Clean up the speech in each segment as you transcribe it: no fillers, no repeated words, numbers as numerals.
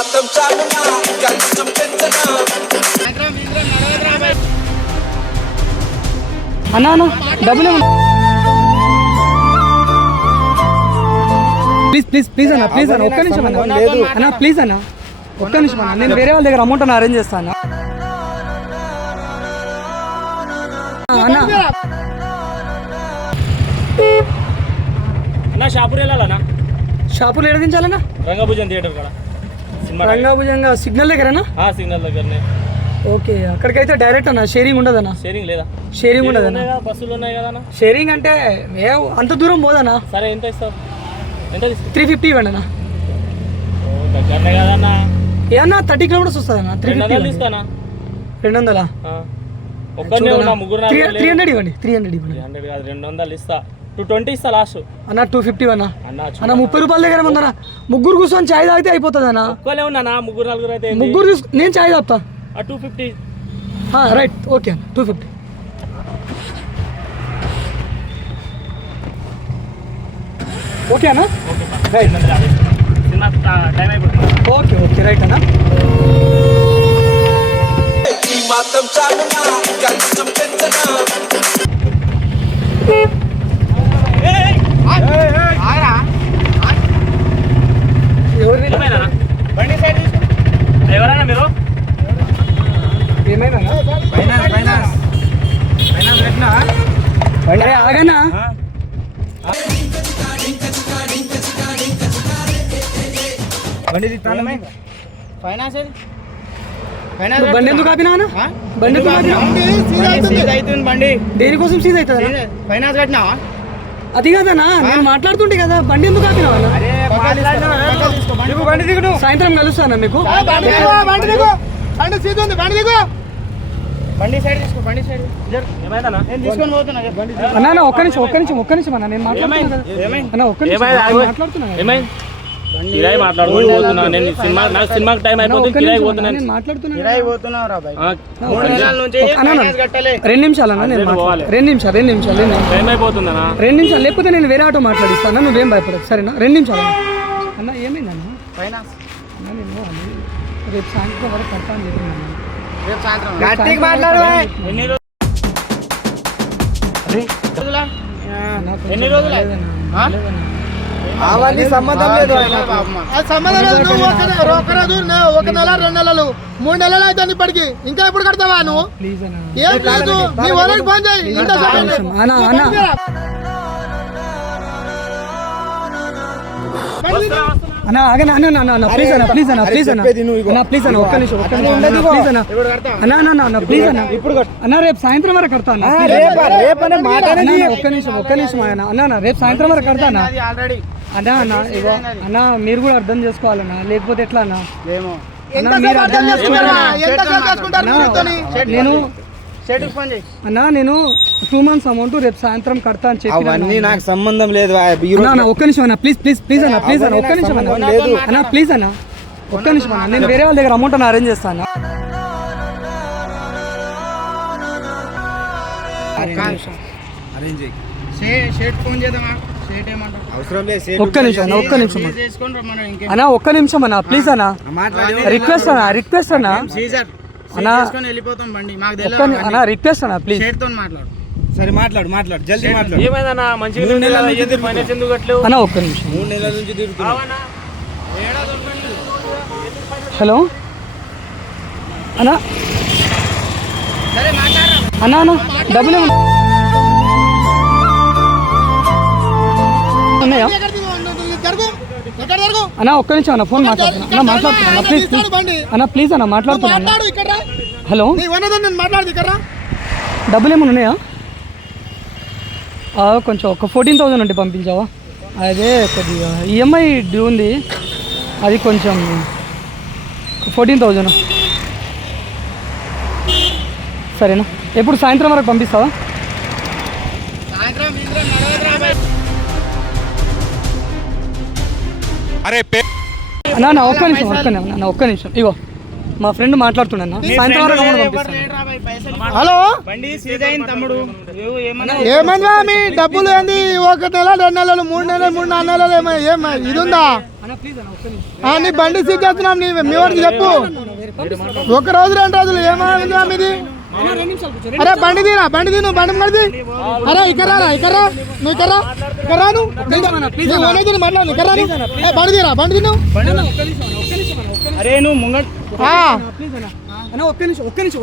మాత్రం చాలునా కష్టం పెంచనా అన్నా అన్న డబ్బులు ప్లీజ్ ప్లీజ్ ప్లీజ్ అన్న ప్లీజ్ అన్న ఒక్క నిమిషం అన్న అన్న ప్లీజ్ అన్న ఒక్క నిమిషం అన్న నేను వేరే వాళ్ళ దగ్గర అమౌంట్ అన్న అరేంజ్ చేస్తాను అన్న అన్న షాపూర్ వెళ్ళాలన్నా షాపులో ఎక్కడ దించాలన్నా రంగభుజం థియేటర్ కూడా రంగాభుజంగా సిగ్నల్ దగ్గరనా సిగ్నల్ దగ్గరనే ఓకే అక్కడికైతే డైరెక్ట్ అన్న షేరింగ్ ఉండదన్నా షేరింగ్ లేదా షేరింగ్ ఉండదన్నా బస్సులు ఉన్నాయి కదా షేరింగ్ అంటే అంత దూరం పోదన్నా సరే ఎంత ఇస్తావు ఎంత తీసుకో 350 ఇవ్వండి అన్న దగ్గరనే కదన్నా ఏమన్నా 30 కిలోమీటర్స్ వస్తుంది అన్న 350 తీస్తానా 200 ఒక్కనే ఉన్నా ముగ్గురు 300 ఇవ్వండి 300 ఇవ్వండి 300 కాదు 200 ఇస్తా 220 ఇస్తా లాస్ట్ అన్న 250 అన్న అన్న అన్న 30 రూపాయల దగ్గర ఉందన్న ముగ్గురు కూర్చొని చాయ్ తాగితే అయిపోతుంది అన్న ఒక్కలే ఉన్నానా ముగ్గురు నలుగురు అయితే ముగ్గురు నేను చాయ్ తాగుతా 250 రైట్ ఓకే అన్న 250 ఓకే అన్న రైట్ సినిమా టైం అయిపోతుంది ఓకే ఓకే రైట్ అన్న ఈ మాత్రం చాలునా కష్టం పెంచనా ఎవరైనా మీరు ఏమైనా ఆగనా బండి ఎందుకు ఆపినా బండి ఎందుకు బండి దేనికోసం సీజ్ అవుతుంది ఫైనాన్స్ కట్టినా అది కదనా నేను మాట్లాడుతుంటే కదా బండి ఎందుకు ఆపినావా సాయంత్రం కలుస్తానా మీకు బండి సైడ్ తీసుకో బండి సైడ్ నేను తీసుకొని పోతున్నా అన్న ఒక్క నిమిషం అన్న నేను మాట్లాడుతున్నా అన్న ఒక్క నిమిషం మాట్లాడుతున్నా కిరాయి మాట్లాడుకుంటున్నా నేను సినిమాకి టైం అయిపోతుంది కిరాయి పోతున్నాను నేను మాట్లాడుతున్నా కిరాయి పోతున్నావు రా బాయ్ 3 నెలల నుంచి ఫైనాన్స్ కట్టాలి 2 నిమిషాలు అన్న నేను మాట్లాడాలి 2 నిమిషాలు టైం అయిపోతుందన్నా 2 నిమిషాలు లేకపోతే నేను వేరే ఆటో మాట్లాడిస్తాను నువ్వేం భయపడదు సరేనా 2 నిమిషాలు అన్న ఏమైందన్న ఫైనాన్స్ అన్న నేను రేపు సాయంత్రం వరకు కడతా అని చెప్పినాను రేపు సాయంత్రం గట్టిగా మాట్లాడు ఎన్ని రోజులు అవన్నీ సంబంధం లేదు సంబంధం లేదు నువ్వు ఒక రోజు ఒక నెల 2 నెలలు 3 నెలలు అవుతుంది ఇప్పటికి ఇంకా ఎప్పుడు కడతావా నువ్వు ప్లీజ్ అన్న ఏం లేదు నీ వాళ్ళకి ఫోన్ చేయి ఇంత అన్న అన్న ఆగనా అన్న ప్లీజ్ అన్న ఒక్క నిమిషం ప్లీజ్ అన్న ప్లీజ్ అన్న అన్న రేపు సాయంత్రం వరకు కడతా ఒక్క నిమిషం అన్న రేపు సాయంత్రం వరకు కడతా అన్న ఇగో అన్న మీరు కూడా అర్థం చేసుకోవాలన్నా లేకపోతే ఎట్లా అన్న మీరు అర్థం నేను నేను 2 months అమౌంట్ రేపు సాయంత్రం కడతా అని చెప్పి నాకు సంబంధం లేదు ఒక్క నిమిషం అన్న ప్లీజ్ అన్న ఒక్క నిమిషం అన్న ప్లీజ్ అన్న ఒక్క నిమిషం అన్న నేను వేరే వాళ్ళ దగ్గర అమౌంట్ అన్న అరేంజ్ చేస్తాను ఒక్క నిమిషం అన్న ఒక్క నిమిషం అన్న ప్లీజ్ అన్న రిక్వెస్ట్ అన్న అన్న రిక్వెస్ట్ అన్న ప్లీజ్ సరే మాట్లాడు జల్దీ మాట్లాడు ఏమైందన్నా మంచిగా ఫైనాన్స్ ఎందుకు కట్టలేవు అన్న ఒక్క నిమిషం 3 నెలల నుంచి తిరుగుతున్నా హలో అన్న డబ్బులు ఉన్నాయా అన్న ఒక్క నిమిషం అన్న ఫోన్ మాట్లాడుతున్నా ప్లీజ్ అన్న మాట్లాడుతున్నా హలో డబ్బులు ఏమైనా ఉన్నాయా కొంచెం ఒక 14,000 అంటే పంపించావా అదే కొద్దిగా ఈఎంఐ డ్యూ ఉంది అది కొంచెం 14,000 సరేనా ఎప్పుడు సాయంత్రం వరకు పంపిస్తావా అన్న ఒక్క నిమిషం ఇగో మా ఫ్రెండ్ మాట్లాడుతున్నా సాయంత్రం వరకు అమౌంట్ పంపిస్తాను హలో బండి సీజ్ అయింది తమ్ముడు ఏమైందా మీ డబ్బులు ఏంది 1 నెల 2 నెలలు 3 నెలలు 3 4 నెలలు ఇది ఉందా అన్న ప్లీజ్ అన్న ఒక్క నిమిషం నీ బండి సీజ్ చేస్తున్నాం మీ వాడికి చెప్పు ఒక రోజు 2 రోజులు ఏమైందిరా మీది అన్న 2 నిమిషాలు కూర్చో అరే బండి తీరా బండి తీ నువ్వు బండి మడిది అరే ఇక్కడ నువ్వు ఇక్కడ నువ్వు ఓనేది మాట్లాడు ఇక్కడ బండి తీరా బండి తీ నువ్వు ఒక్క నిమిషం అరే నువ్వు ముంగట్ ప్లీజ్ అన్న ఒక్క నిమిషం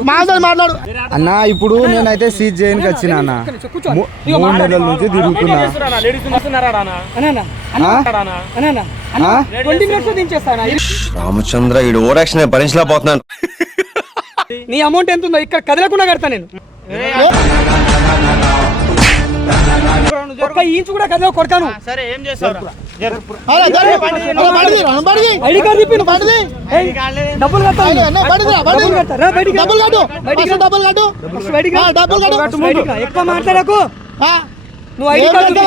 మాట్లాడు అన్న ఇప్పుడు నేనైతే సీజ్ చేయడానికి వచ్చిన అన్న కూర్చో 3 నెలల నుంచి తిరుగుతున్నా లేడీస్ వస్తున్నారా అన్న 20 minutes లో దించేస్తానా రామచంద్ర ఈ ఓవర్ యాక్షన్ భరించలేకపోతున్నాను. నీ అమౌంట్ ఎంత ఉందో ఇక్కడ కదలకుండా కడతా నేను ఒక్క ఇంచు కూడా కదల కొడతాను సరే ఏం చేస్తావు ఐడి కార్డు చెప్పి డబ్బులు కట్టాలి ఎక్కువ మాట్లాడకు నువ్వు ఐడి కార్డు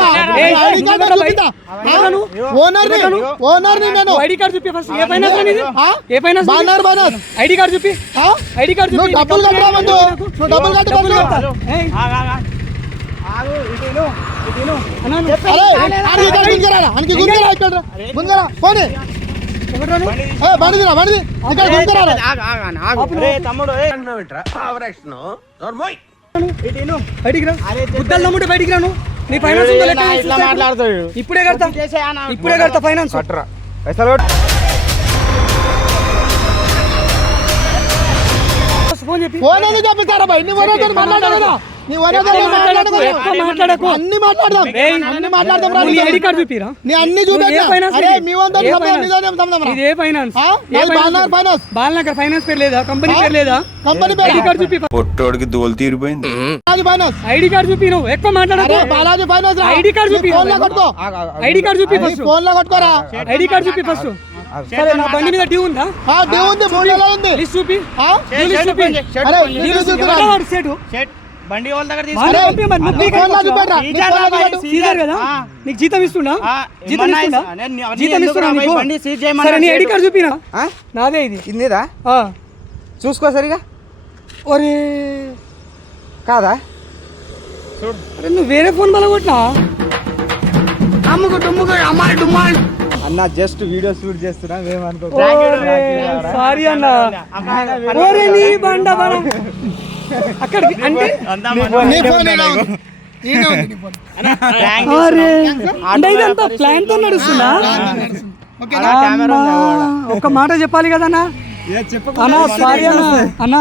ఐడి కార్డు చూపి ఫస్ట్ ఏ ఫైనాన్స్ ఏ ఫైనాన్స్ ఐడి కార్డు చూపి ఐడి కార్డు చూపి డబ్బులు కట్టు బయటికి రాను నీ ఫైనాన్స్ ఇప్పుడే కడతా ఫైనాన్స్ ఫోన్ చెప్పి ఫోన్ ఎందుకు చెప్పిస్తారా భయ్ నీ ఓనర్తో మాట్లాడాలి కదా నీ ఓనర్తో మాట్లాడకు అన్ని మాట్లాడదాం రా నీ ఐడి కార్డు చూపిరా నీ అన్ని చూపెట్టా అరే మీ వంద ఇది ఏ ఫైనాన్స్ ఫైనాన్స్ బాలనగర్ ఫైనాన్స్ పేరు లేదా కంపెనీ పేరు లేదా కంపెనీ ఐడి కార్డు చూపి పొట్టోడికి దోలు తీరిపోయింది. ఫైనాన్స్ ఐడి కార్డు చూపి నువ్వు ఎక్కువ మాట్లాడకు బాలాజీ ఫైనాన్స్ ఐడి కార్డు చూపి ఫోన్ లో కొట్టుకో ఐడి కార్డు చూపి ఫస్ట్ ఫోన్ లో కొట్టుకోరా ఐడి కార్డు చూపి ఫస్ట్ సరే నా బండి మీద డ్యూ ఉందా డ్యూ ఉంది 3 నెలలు ఉంది లిస్ట్ చూపి లిస్ట్ చూపి అరే లిస్ట్ చూపి బండి వాళ్ళ దగ్గర అరే నీ ఫోన్ లో చూపెట్టరా నీ ఫోన్ లో చూపెట్టు సీజర్ కదా నీకు జీతం ఇస్తున్నా జీతం ఇస్తున్నా నీకు సరే నీ ఐడి కార్డు చూపినా నాదే ఇది ఇందిరా చూసుకో సరిగా ఒరే కాదా అరే నువ్వు వేరే ఫోన్ బలగొట్టినా అన్న జస్ట్ వీడియో షూట్ చేస్తున్నా ఏమనుకో సారీ అన్న ఒరే నీ బండ బడ అక్కడ అంటే నీ ఫోన్ ఎలా ఉంది నీనే ఉంది నీ ఫోన్ అరే అంటే ఇదంతా ప్లాన్ తో నడుస్తుందా ఒక మాట చెప్పాలి కదన్నా అన్నా సారీ అన్న అన్న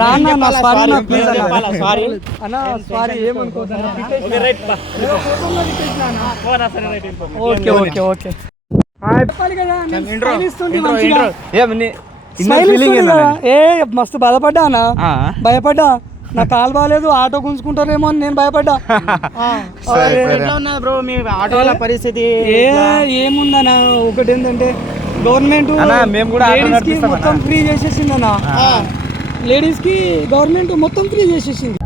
రాన్నా సారీ అన్న ప్లీజ్ అన్న సారీ అన్న సారీ ఏమనుకోదన్నా ఓకే ఓకే ఓకే చెప్పాలి కదా స్మైల్ ఇస్తుంది మంచిగా స్మైల్ ఇస్తుంది కదా ఏ మస్తు బాధపడ్డా అన్న భయపడ్డా నా కాలు బాగాలేదు ఆటో గుంజుకుంటారేమో అని నేను భయపడ్డా బ్రో మీ ఆటోల పరిస్థితి ఏముందన్నా ఒకటి ఏంటంటే గవర్నమెంట్ లేడీస్ కి మొత్తం ఫ్రీ చేసేసింది అన్న లేడీస్ కి గవర్నమెంట్ మొత్తం ఫ్రీ చేసేసింది